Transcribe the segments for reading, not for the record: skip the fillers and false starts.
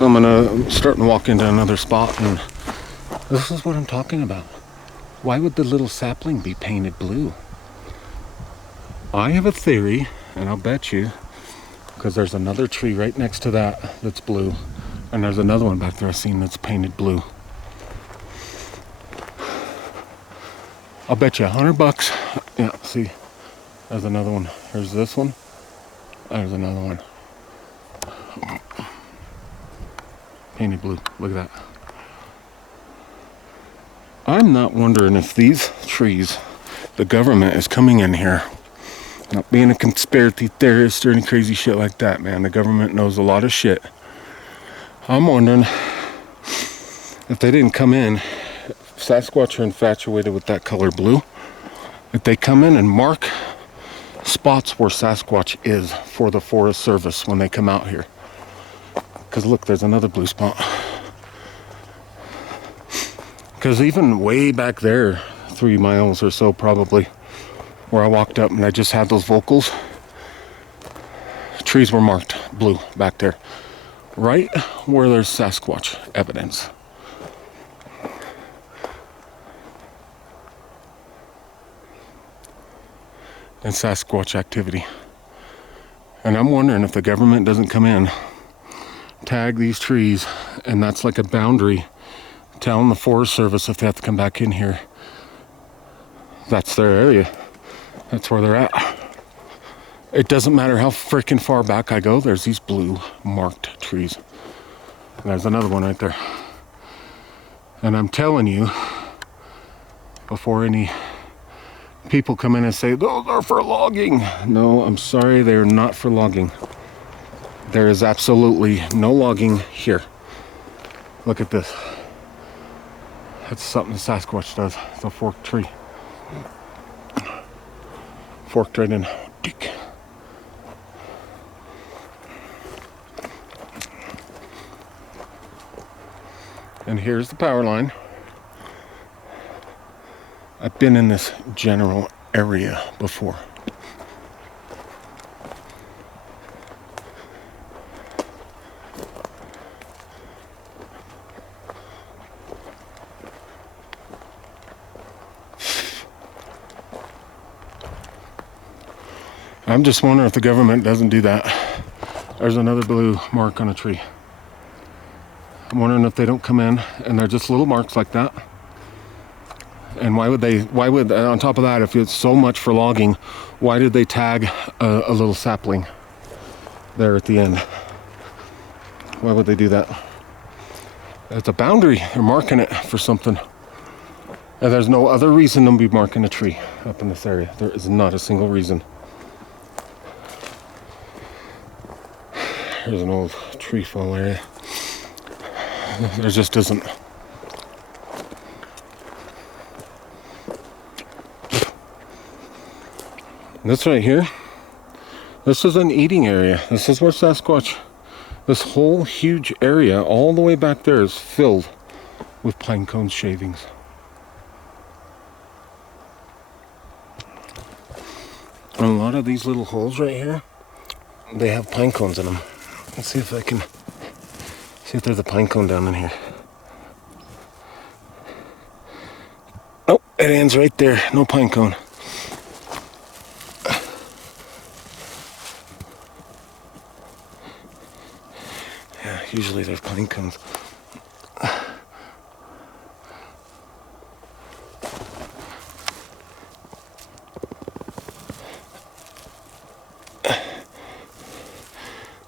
So I'm starting to walk into another spot, and this is what I'm talking about. Why would the little sapling be painted blue? I have a theory, and I'll bet you, because there's another tree right next to that that's blue, and there's another one back there I've seen that's painted blue. I'll bet you $100. Yeah, see, there's another one. Here's this one. There's another one. Painted blue. Look at that. I'm not wondering if these trees, the government is coming in here. Not being a conspiracy theorist or any crazy shit like that, man. The government knows a lot of shit. I'm wondering if they didn't come in, if Sasquatch are infatuated with that color blue, if they come in and mark spots where Sasquatch is for the Forest Service when they come out here. Because look, there's another blue spot. Because even way back there, 3 miles or so probably, where I walked up and I just had those vocals, trees were marked blue back there. Right where there's Sasquatch evidence. And Sasquatch activity. And I'm wondering if the government doesn't come in, tag these trees, and that's like a boundary telling the Forest Service if they have to come back in here, that's their area. That's where they're at. It doesn't matter how freaking far back I go, there's these blue marked trees. And there's another one right there. And I'm telling you, before any people come in and say, those are for logging. No, I'm sorry, they're not for logging. There is absolutely no logging here. Look at this. That's something the Sasquatch does. It's a forked tree. Forked right in. Dick. And here's the power line. I've been in this general area before. I'm just wondering if the government doesn't do that. There's another blue mark on a tree. I'm wondering if they don't come in and they're just little marks like that. And why would, on top of that, if it's so much for logging, why did they tag a little sapling there at the end? Why would they do that? It's a boundary. They're marking it for something. And there's no other reason to be marking a tree up in this area. There is not a single reason. Here's an old tree fall area. There just isn't. This right here, this is an eating area. This is where Sasquatch, this whole huge area all the way back there is filled with pine cone shavings. And a lot of these little holes right here, they have pine cones in them. Let's see if I can see if there's a pine cone down in here. Oh, it ends right there. No pine cone. Yeah, usually there's pine cones.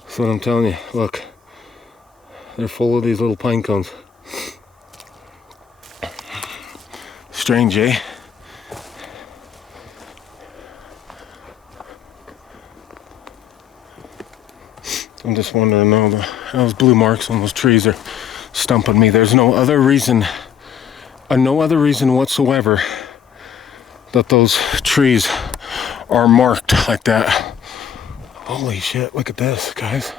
That's what I'm telling you. Look, they're full of these little pine cones. Strange, eh? I'm just wondering, those blue marks on those trees are stumping me. There's no other reason whatsoever that those trees are marked like that. Holy shit, look at this, guys.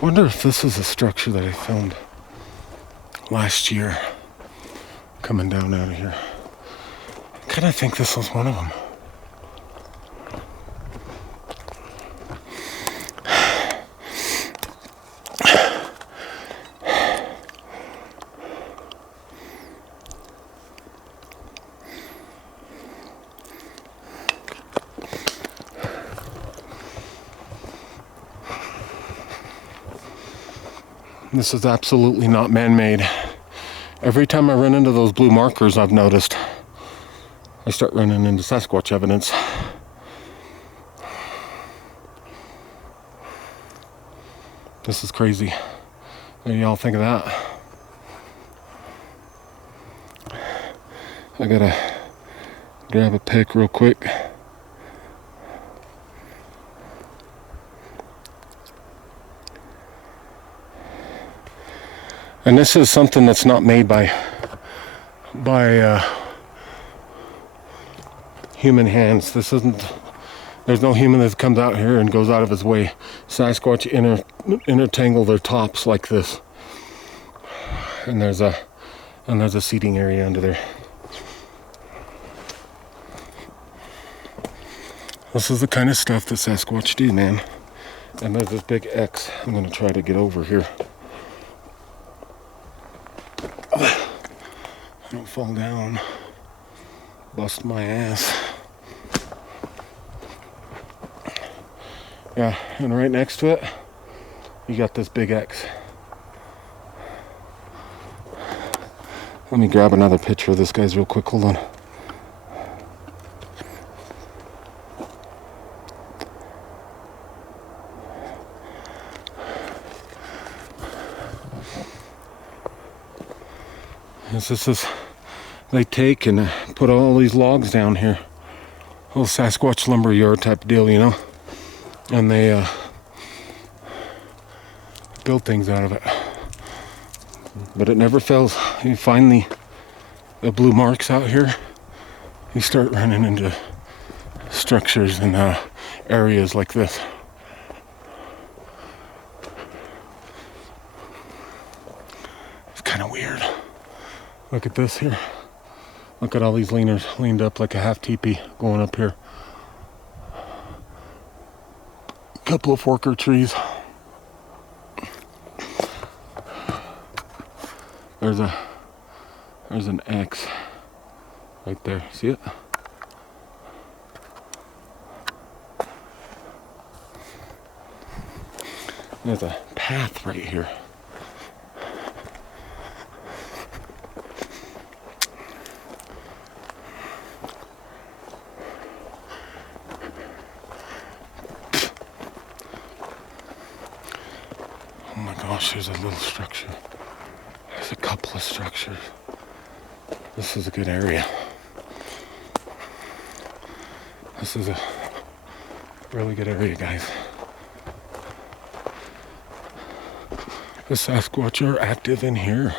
Wonder if this is a structure that I filmed last year coming down out of here. I kind of think this was one of them. This is absolutely not man-made. Every time I run into those blue markers, I've noticed, I start running into Sasquatch evidence. This is crazy. What do y'all think of that? I gotta grab a pic real quick. And this is something that's not made by human hands. This isn't. There's no human that comes out here and goes out of his way. Sasquatch intertangle their tops like this, and there's a seating area under there. This is the kind of stuff that Sasquatch do, man. And there's this big X. I'm gonna try to get over here. I don't fall down, bust my ass. Yeah, and right next to it, you got this big X. Let me grab another picture of this guy's real quick, hold on. This is, they take and put all these logs down here. Little Sasquatch lumber yard type of deal, you know? And they build things out of it. But it never fails. You find the blue marks out here, you start running into structures and areas like this. It's kind of weird. Look at this here. Look at all these leaners leaned up like a half teepee going up here. Couple of forker trees. There's an X right there. See it? There's a path right here. Oh my gosh, there's a little structure. There's a couple of structures. This is a good area. This is a really good area, guys. The Sasquatch are active in here.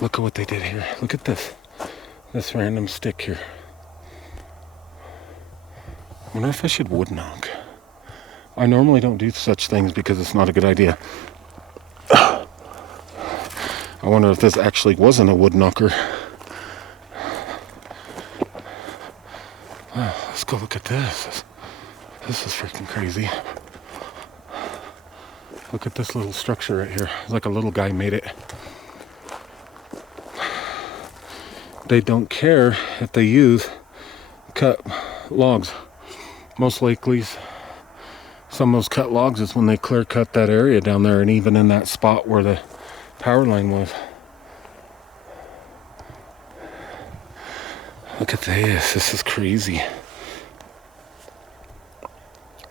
Look at what they did here. Look at this. This random stick here. I wonder if I should wood knock. I normally don't do such things because it's not a good idea. I wonder if this actually wasn't a wood knocker. Wow, let's go look at this. This is freaking crazy. Look at this little structure right here. It's like a little guy made it. They don't care if they use cut logs. Most likely, some of those cut logs is when they clear cut that area down there, and even in that spot where the power line was. Look at this. This is crazy.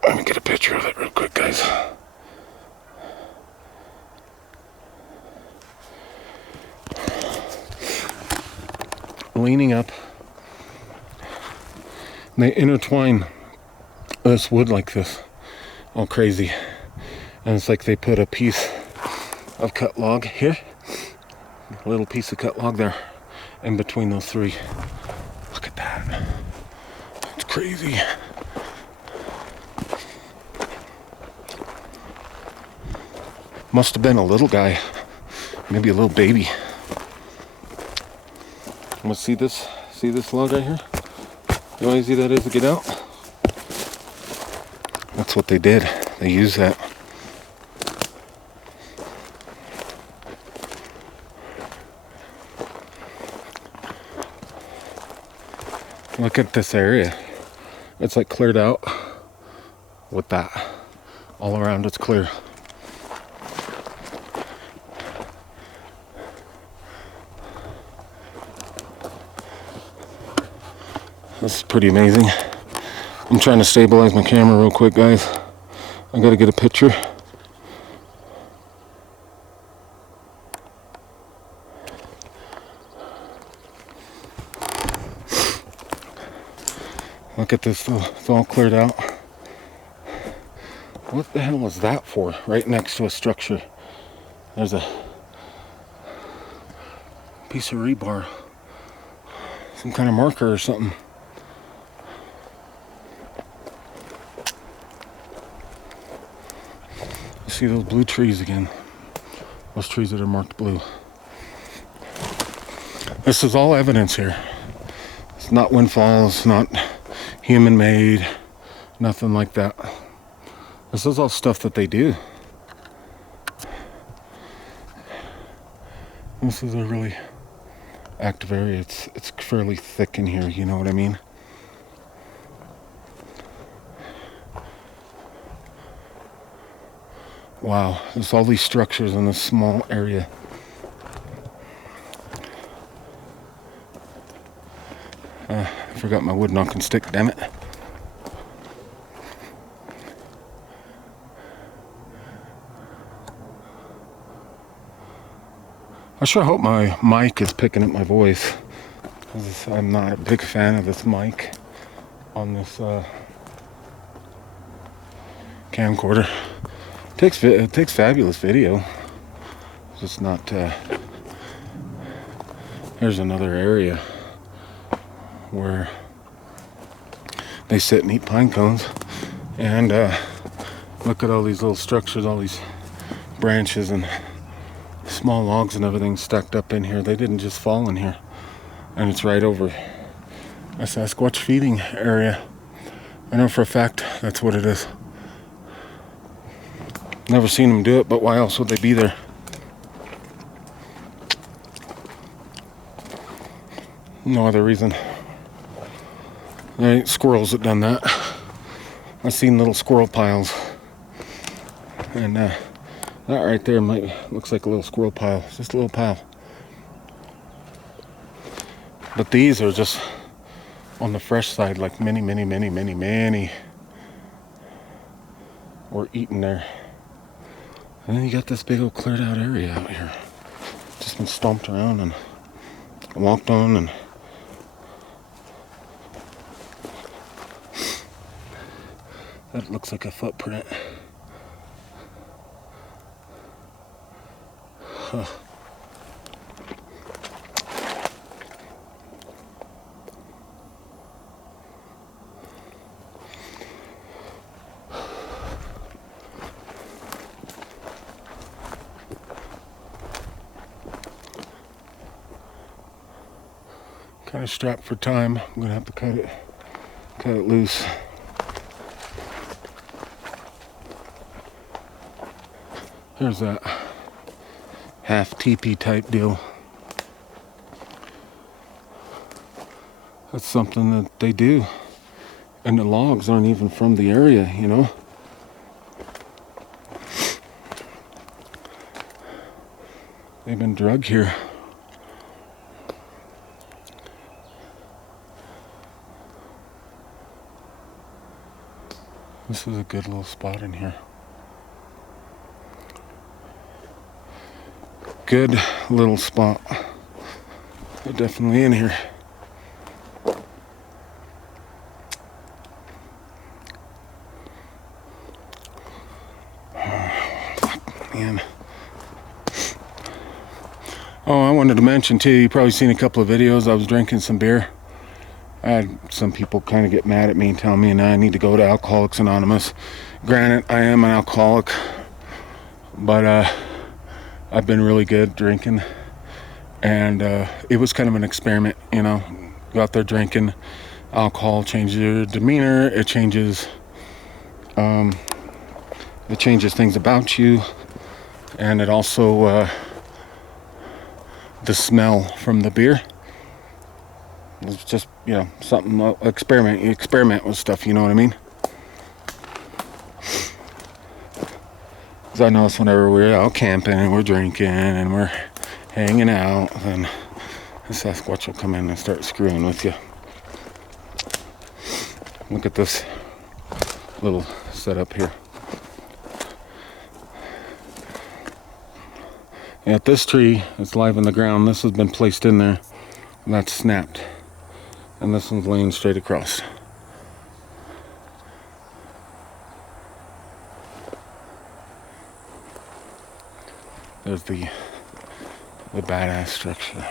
Let me get a picture of it real quick, guys. Leaning up. They intertwine this wood like this. All crazy. And it's like they put a piece of cut log here. A little piece of cut log there. In between those three. Look at that. It's crazy. Must have been a little guy. Maybe a little baby. I'm gonna see this log right here? You know how easy that is to get out? That's what they did. They used that. Look at this area. It's like cleared out with that. All around it's clear. This is pretty amazing. I'm trying to stabilize my camera real quick, guys. I gotta get a picture. Look at this, it's all cleared out. What the hell was that for? Right next to a structure. There's a piece of rebar. Some kind of marker or something. See those blue trees again. Those trees that are marked blue. This is all evidence here. It's not windfalls, not human-made, nothing like that. This is all stuff that they do. This is a really active area. It's fairly thick in here, you know what I mean? Wow, there's all these structures in this small area. I forgot my wood knocking stick, damn it. I sure hope my mic is picking up my voice. I'm not a big fan of this mic on this camcorder. It takes fabulous video. It's just not. Here's another area where they sit and eat pine cones, and look at all these little structures, all these branches and small logs and everything stacked up in here. They didn't just fall in here, and it's right over a Sasquatch feeding area. I know for a fact that's what it is. Never seen them do it, but why else would they be there? No other reason. There ain't squirrels that done that. I've seen little squirrel piles, and that right there looks like a little squirrel pile. It's just a little pile. But these are just on the fresh side, like many were eaten there. And then you got this big old cleared out area out here. Just been stomped around and walked on, and that looks like a footprint. Huh. Kind of strapped for time. I'm gonna have to cut it loose. Here's that half teepee type deal. That's something that they do, and the logs aren't even from the area, you know. They've been drug here. This is a good little spot in here. Good little spot. They're definitely in here. Man. Oh, I wanted to mention too, you've probably seen a couple of videos. I was drinking some beer. I had some people kind of get mad at me and tell me I need to go to Alcoholics Anonymous. Granted, I am an alcoholic, but I've been really good drinking, and it was kind of an experiment, you know. Go out there drinking. Alcohol changes your demeanor. It changes things about you, and it also the smell from the beer. It's just, you know, something, experiment. You experiment with stuff, you know what I mean? I notice whenever we're out camping and we're drinking and we're hanging out, then the Sasquatch will come in and start screwing with you. Look at this little setup here. At this tree, it's live in the ground. This has been placed in there. And that's snapped. And this one's laying straight across. There's the badass structure.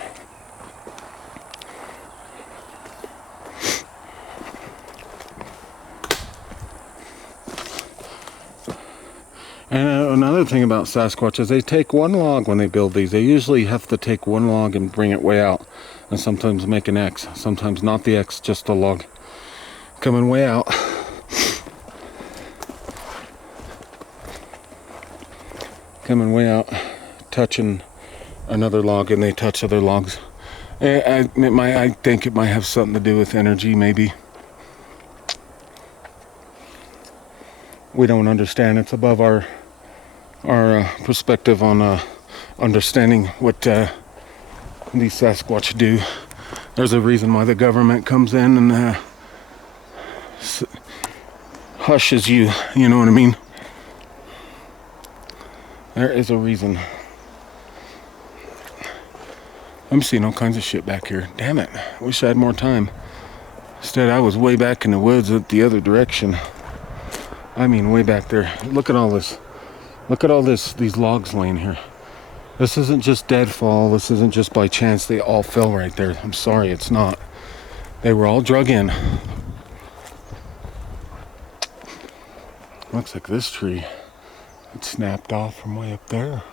And another thing about Sasquatch is they take one log when they build these. They usually have to take one log and bring it way out. And sometimes make an X. Sometimes not the X, just the log coming way out. Coming way out, touching another log, and they touch other logs. I think it might have something to do with energy, maybe. We don't understand. It's above our perspective on understanding what these Sasquatch do. There's a reason why the government comes in and hushes you. You know what I mean? There is a reason. I'm seeing all kinds of shit back here. Damn it. I wish I had more time. Instead, I was way back in the woods at the other direction. I mean, way back there. Look at all this. Look at all these logs laying here. This isn't just deadfall. This isn't just by chance they all fell right there. I'm sorry, it's not. They were all drug in. Looks like this tree, it snapped off from way up there.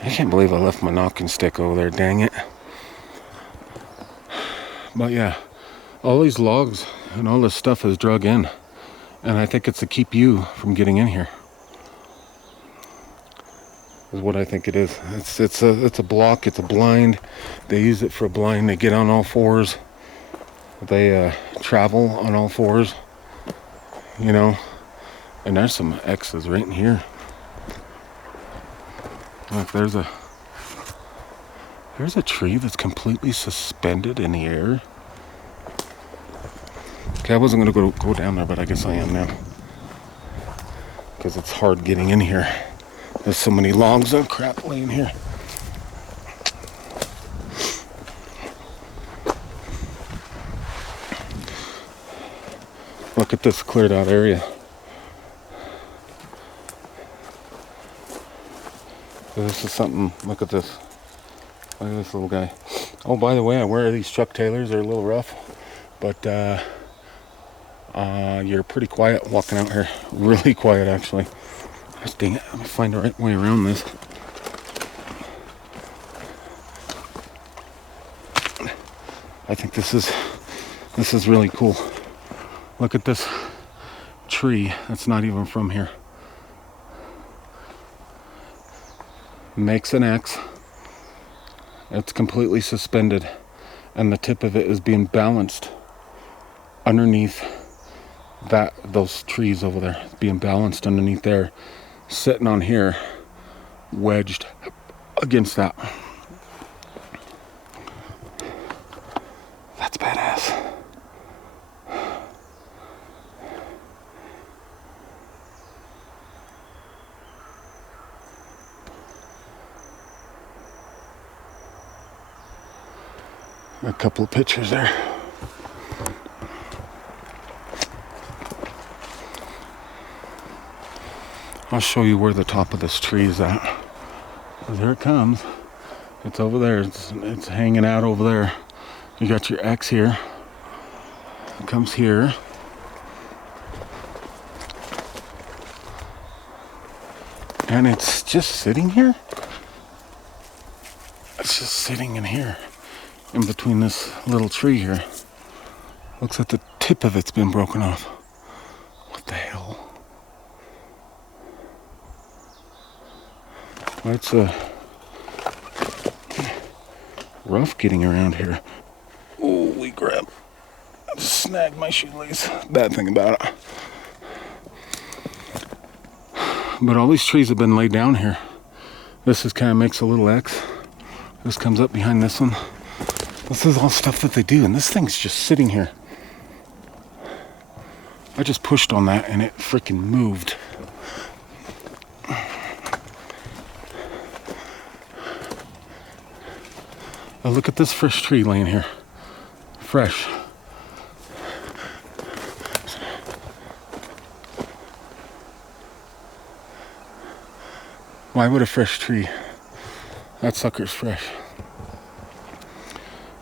I can't believe I left my knocking stick over there, dang it. But yeah, all these logs and all this stuff is drug in. And I think it's to keep you from getting in here. Is what I think it is. It's a block, it's a blind. They use it for a blind. They get on all fours. They travel on all fours. You know. And there's some X's right in here. Look, there's a tree that's completely suspended in the air. Okay, I wasn't gonna go down there, but I guess I am now. Because it's hard getting in here. There's so many logs and crap laying here. Look at this cleared out area. This is something, look at this. Look at this little guy. Oh, by the way, I wear these Chuck Taylors. They're a little rough, but you're pretty quiet walking out here. Really quiet, actually. Gosh dang it, let me find the right way around this. I think this is really cool. Look at this tree that's not even from here. Makes an X. It's completely suspended, and the tip of it is being balanced underneath those trees over there. It's being balanced underneath there, sitting on here, wedged against that. That's badass. A couple of pictures there. I'll show you where the top of this tree is at. There it comes. It's over there. It's hanging out over there. You got your X here. It comes here. And it's just sitting here. It's just sitting in here. In between this little tree here. Looks like the tip of it's been broken off. What the hell? It's rough getting around here. Holy crap. I just snagged my shoelace. Bad thing about it. But all these trees have been laid down here. This is kind of makes a little X. This comes up behind this one. This is all stuff that they do, and this thing's just sitting here. I just pushed on that and it freaking moved. Oh, look at this fresh tree laying here. Fresh. Why would a fresh tree? That sucker's fresh.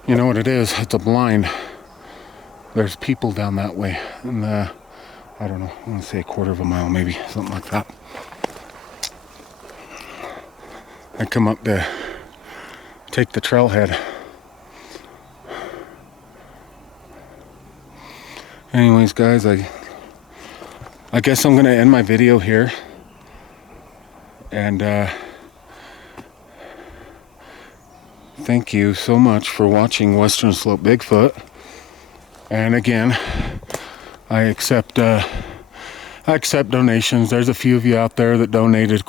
You know what it is? It's a blind. There's people down that way. And I don't know, I want to say a quarter of a mile maybe, something like that. I come up to take the trailhead. Anyways, guys, I guess I'm gonna end my video here. And thank you so much for watching Western Slope Bigfoot. And again, I accept donations. There's a few of you out there that donated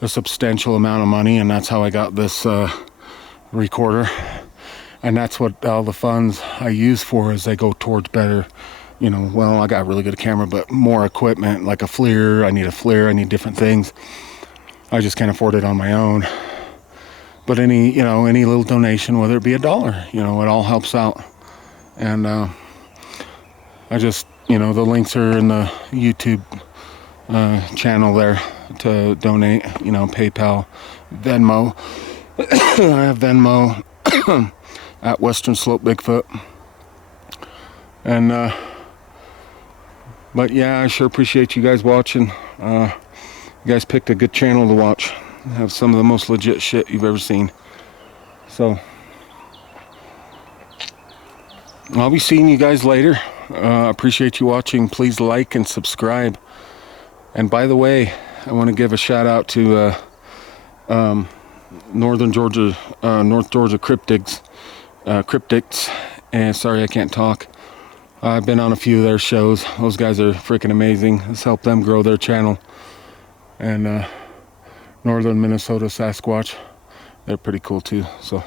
a substantial amount of money, and that's how I got this recorder. And that's what all the funds I use for is they go towards better, you know, well, I got a really good camera, but more equipment, like a FLIR. I need a FLIR, I need different things. I just can't afford it on my own. But any little donation, whether it be $1, you know, it all helps out. And I just, you know, the links are in the YouTube channel there to donate, you know, PayPal, Venmo. I have Venmo at Western Slope Bigfoot. And but yeah, I sure appreciate you guys watching. You guys picked a good channel to watch. Have some of the most legit shit you've ever seen. So I'll be seeing you guys later. Appreciate you watching. Please like and subscribe. And by the way, I want to give a shout out to North Georgia Cryptics. And sorry I can't talk. I've been on a few of their shows. Those guys are freaking amazing. Let's help them grow their channel. And Northern Minnesota Sasquatch, they're pretty cool too. So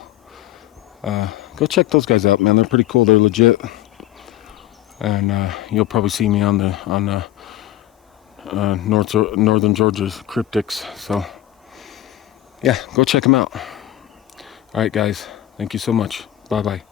go check those guys out, man. They're pretty cool. They're legit. And you'll probably see me on Northern Georgia's Cryptics. So yeah, go check them out. All right, guys. Thank you so much. Bye bye.